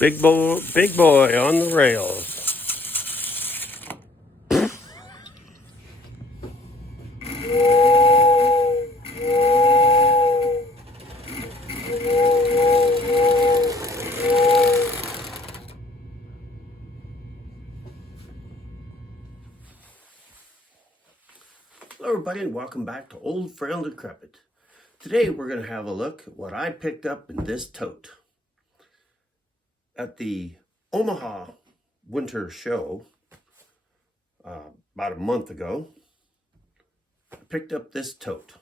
Big boy on the rails. Hello everybody and welcome back to Old Frail and Decrepit. Today we're going to have a look at what I picked up in this tote. At the Omaha Winter Show about a month ago, I picked up this tote.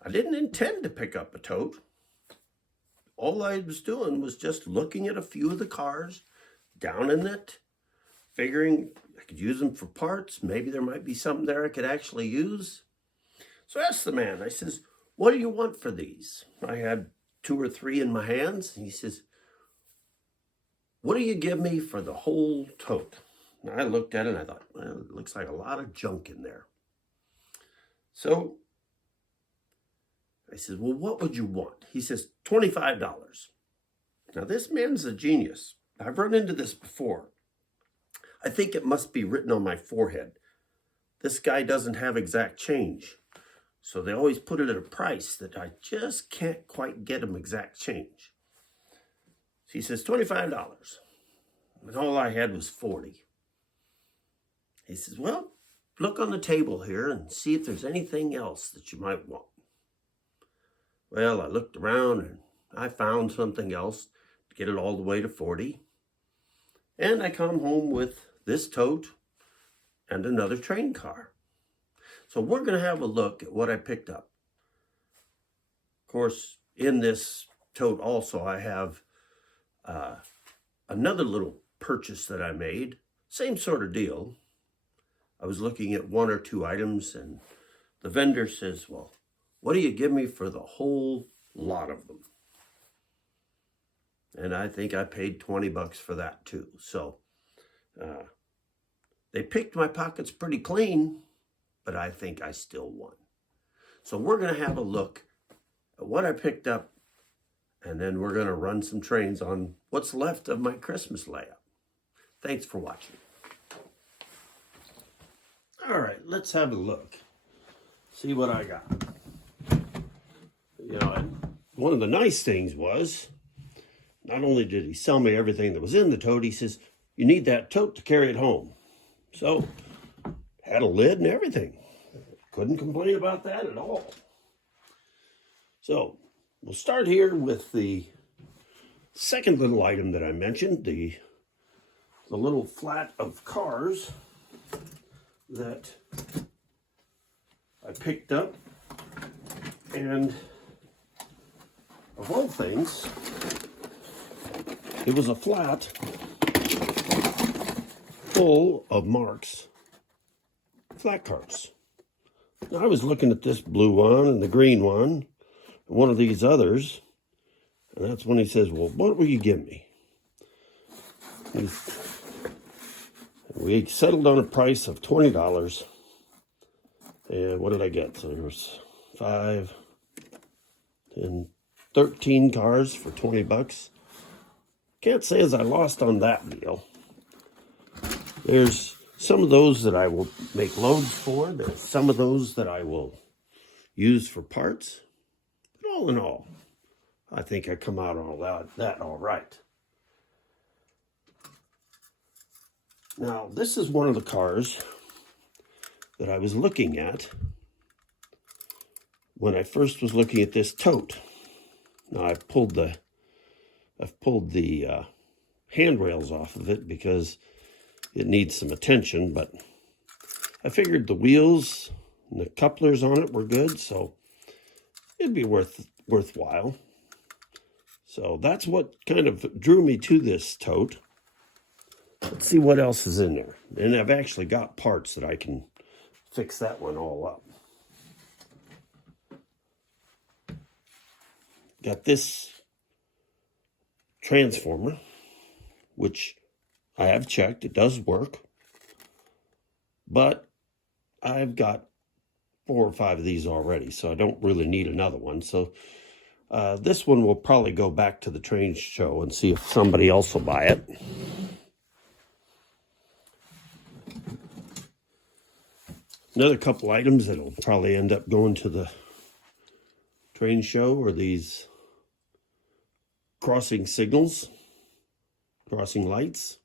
I didn't intend to pick up a tote. All I was doing was just looking at a few of the cars down in it, figuring I could use them for parts. Maybe there might be something there I could actually use. So I asked the man, I says, what do you want for these? I had 2 or 3 in my hands. And he says, what do you give me for the whole tote? And I looked at it and I thought, well, it looks like a lot of junk in there. So I said, well, what would you want? He says, $25. Now this man's a genius. I've run into this before. I think it must be written on my forehead. This guy doesn't have exact change. So they always put it at a price that I just can't quite get him exact change. So he says, $25. And all I had was 40. He says, well, look on the table here and see if there's anything else that you might want. Well, I looked around and I found something else to get it all the way to 40. And I come home with this tote and another train car. So we're going to have a look at what I picked up. Of course, in this tote also I have another little purchase that I made. Same sort of deal. I was looking at 1 or 2 items and the vendor says, well, what do you give me for the whole lot of them? And I think I paid $20 for that too. So they picked my pockets pretty clean, but I think I still won. So we're going to have a look at what I picked up, and then we're going to run some trains on what's left of my Christmas layup. Thanks for watching. All right, let's have a look. See what I got. You know, and one of the nice things was, not only did he sell me everything that was in the tote, he says, you need that tote to carry it home. So, had a lid and everything. Couldn't complain about that at all. So, we'll start here with the second little item that I mentioned, the little flat of cars that I picked up. And of all things, it was a flat full of Mark's flat cars. Now, I was looking at this blue one and the green one, and one of these others, and that's when he says, well, what will you give me? We settled on a price of $20. And what did I get? So there was 5, 10, 13 cars for $20. Can't say as I lost on that deal. There's some of those that I will make loads for. There's some of those that I will use for parts. But all in all, I think I come out on that all right. Now, this is one of the cars that I was looking at when I first was looking at this tote. Now, I've pulled the handrails off of it because it needs some attention, but I figured the wheels and the couplers on it were good, so it'd be worthwhile. So that's what kind of drew me to this tote. Let's see what else is in there. And I've actually got parts that I can fix that one all up. Got this transformer, which I have checked. It does work. But I've got 4 or 5 of these already, so I don't really need another one. So This one will probably go back to the train show and see if somebody else will buy it. Another couple items that'll probably end up going to the train show are these crossing signals, crossing lights.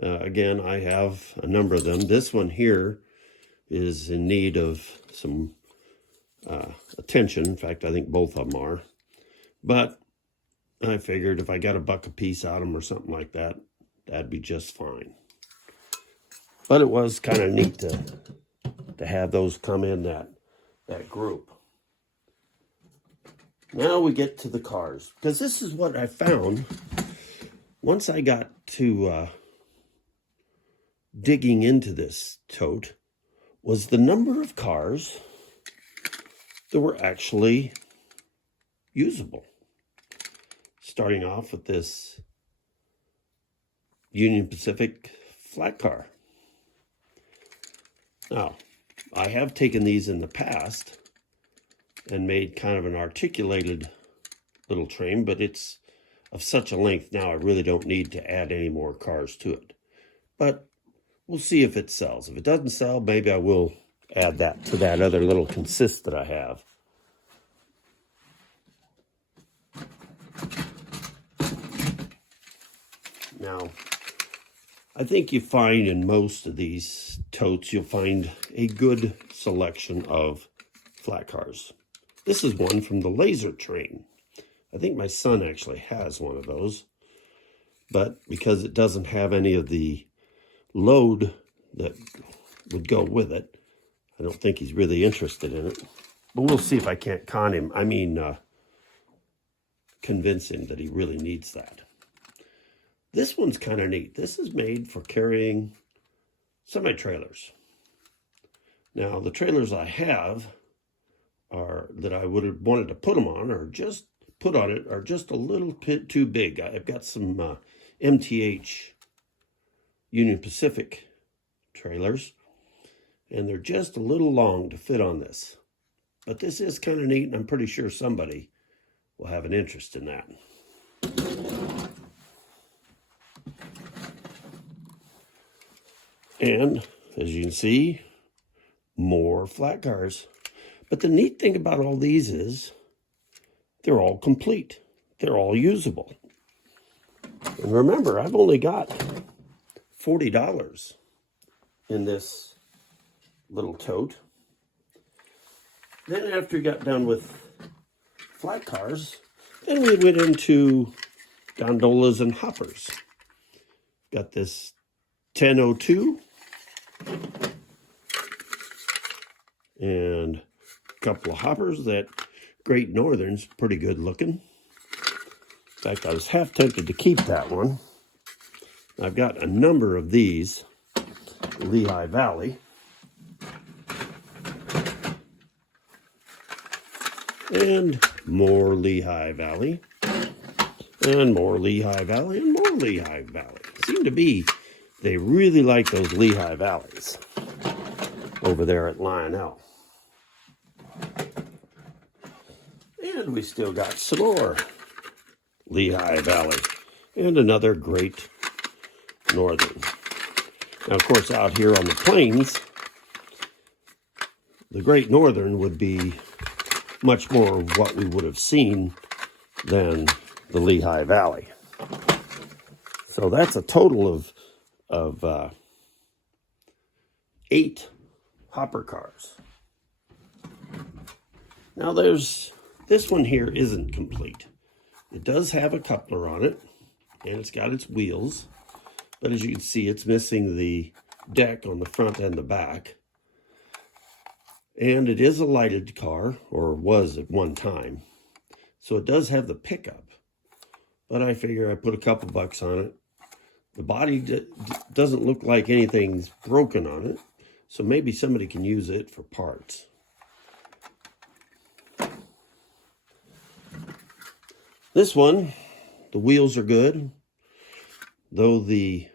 Again, I have a number of them. This one here is in need of some attention. In fact, I think both of them are. But I figured if I got $1 a piece out of them or something like that, that'd be just fine. But it was kind of neat to have those come in that group. Now we get to the cars, because this is what I found once I got to digging into this tote, was the number of cars that were actually usable. Starting off with this Union Pacific flat car. Now, I have taken these in the past and made kind of an articulated little train, but it's of such a length now I really don't need to add any more cars to it. But we'll see if it sells. If it doesn't sell, maybe I will add that to that other little consist that I have. Now, I think you find in most of these totes, you'll find a good selection of flat cars. This is one from the laser train. I think my son actually has one of those, but because it doesn't have any of the load that would go with it, I don't think he's really interested in it. But we'll see if I can't convince him that he really needs that. This one's kind of neat. This is made for carrying semi-trailers. Now, the trailers I have that I would have wanted to put them on are just a little bit too big. I've got some MTH Union Pacific trailers, and they're just a little long to fit on this. But this is kind of neat, and I'm pretty sure somebody will have an interest in that. And as you can see, more flat cars. But the neat thing about all these is they're all complete. They're all usable. And remember, I've only got $40 in this little tote. Then after we got done with flat cars, then we went into gondolas and hoppers. Got this 1002 and a couple of hoppers. That Great Northern's pretty good looking. In fact, I was half tempted to keep that one. I've got a number of these, Lehigh Valley. And more Lehigh Valley. And more Lehigh Valley and more Lehigh Valley. Seem to be, they really like those Lehigh Valleys over there at Lionel. And we still got some more Lehigh Valley and another Great Northern. Now, of course, out here on the plains, the Great Northern would be much more of what we would have seen than the Lehigh Valley. So that's a total of 8 hopper cars. Now this one here isn't complete. It does have a coupler on it, and it's got its wheels, but as you can see, it's missing the deck on the front and the back. And it is a lighted car, or was at one time. So it does have the pickup, but I figure I put a couple bucks on it. The body doesn't look like anything's broken on it, so maybe somebody can use it for parts. This one, the wheels are good, though the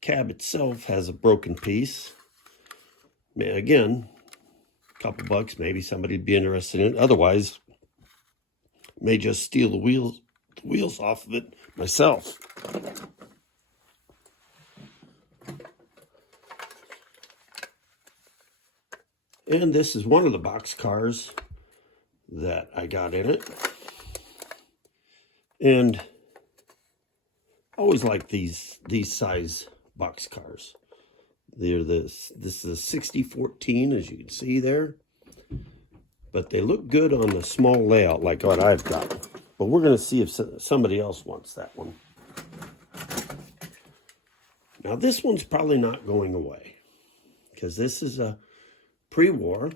cab itself has a broken piece. Again, a couple bucks, maybe somebody'd be interested in it. Otherwise, May just steal the wheels off of it myself. And this is one of the box cars that I got in it. And I always like these size box cars. This is a 6014, as you can see there. But they look good on the small layout like what I've got. But we're going to see if somebody else wants that one. Now this one's probably not going away, because this is a pre-war,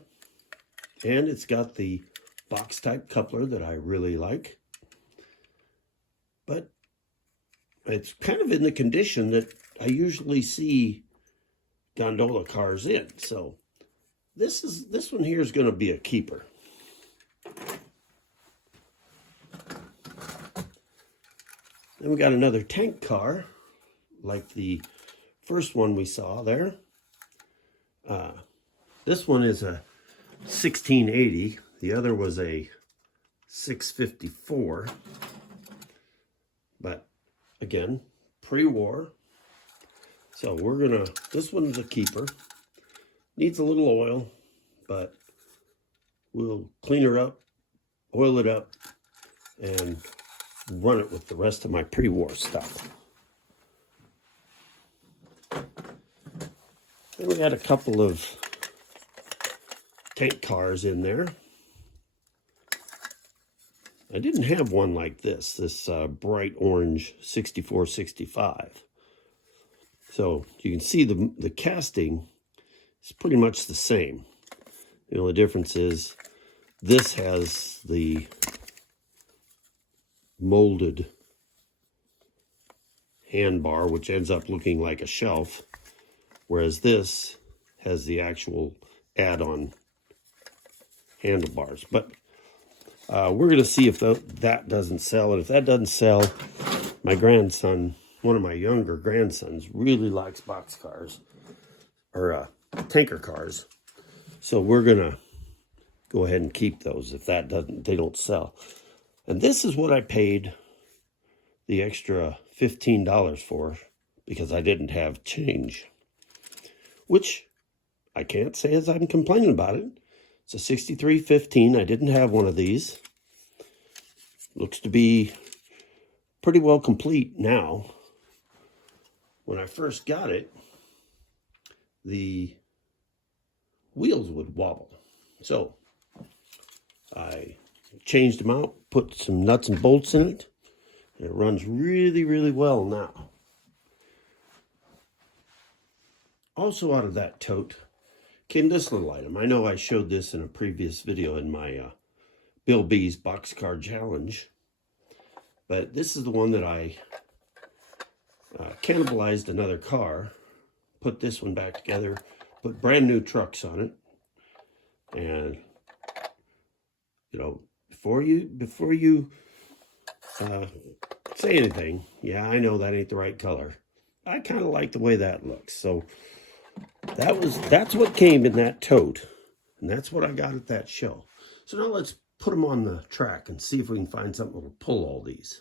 and it's got the box type coupler that I really like. But it's kind of in the condition that I usually see gondola cars in. So this one here is going to be a keeper. Then we got another tank car, like the first one we saw there. This one is a 1680. The other was a 654. But again, pre-war. So we're gonna, this one's a keeper. Needs a little oil, but we'll clean her up, oil it up, and run it with the rest of my pre-war stuff. Then we had a couple of tank cars in there. I didn't have one like this bright orange 6465. So you can see the casting is pretty much the same. You know, the difference is this has the molded handbar, which ends up looking like a shelf, whereas this has the actual add-on handlebars. But we're going to see if that doesn't sell. And if that doesn't sell, my grandson, one of my younger grandsons, really likes box cars, or tanker cars. So we're going to go ahead and keep those if they don't sell. And this is what I paid the extra $15 for, because I didn't have change. Which I can't say as I'm complaining about it. It's a 6315. I didn't have one of these. Looks to be pretty well complete now. When I first got it, the wheels would wobble. So I changed them out, put some nuts and bolts in it, and it runs really, really well now. Also out of that tote came this little item. I know I showed this in a previous video in my Bill B's Boxcar Challenge, but this is the one that I cannibalized another car, put this one back together, put brand new trucks on it, and you know, before you say anything, yeah, I know that ain't the right color. I kind of like the way that looks. So that's what came in that tote, and that's what I got at that show. So now let's put them on the track and see if we can find something that'll pull all these.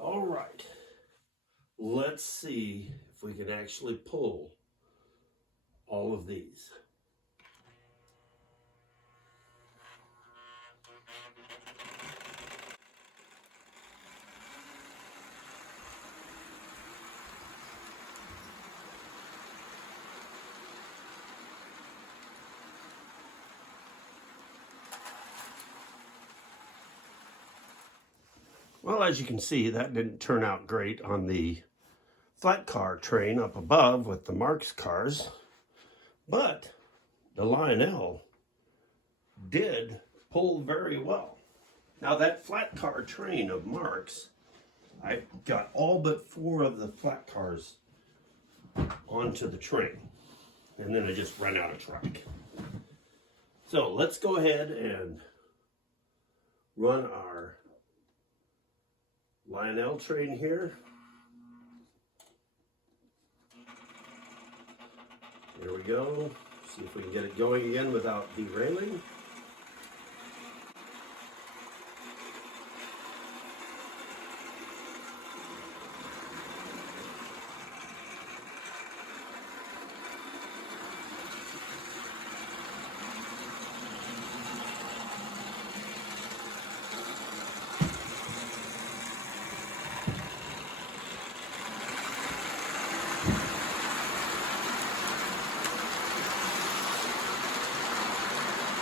All right, let's see if we can actually pull all of these. Well, as you can see, that didn't turn out great on the flat car train up above with the Marx cars, but the Lionel did pull very well. Now that flat car train of Marx, I got all but 4 of the flat cars onto the train, and then I just ran out of track. So let's go ahead and run our Lionel train here. There we go. See if we can get it going again without derailing.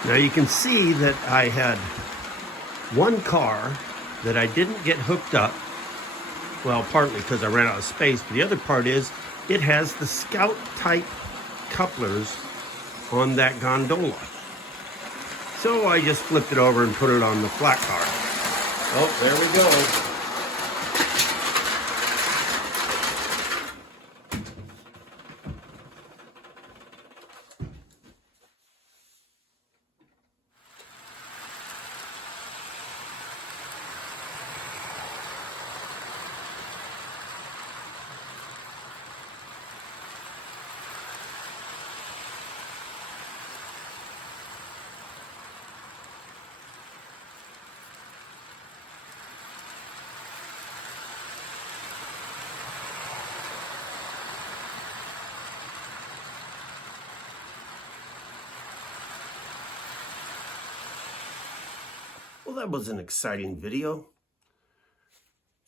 Now you can see that I had one car that I didn't get hooked up. Well, partly because I ran out of space, but the other part is it has the Scout type couplers on that gondola. So I just flipped it over and put it on the flat car. Oh, there we go. Well, that was an exciting video.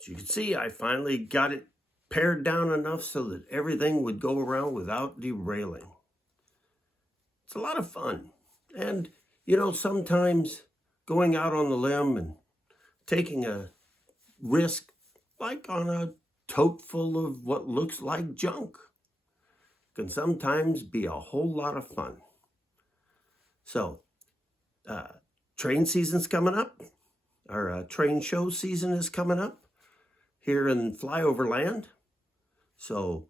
As you can see, I finally got it pared down enough so that everything would go around without derailing. It's a lot of fun. And, you know, sometimes going out on the limb and taking a risk, like on a tote full of what looks like junk, can sometimes be a whole lot of fun. So, train season's coming up. Our train show season is coming up here in Flyover Land. So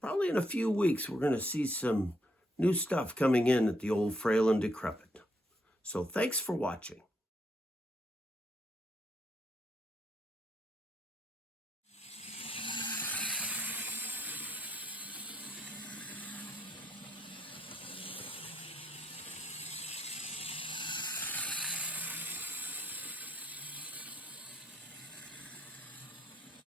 probably in a few weeks, we're going to see some new stuff coming in at the Old Frail and Decrepit. So thanks for watching.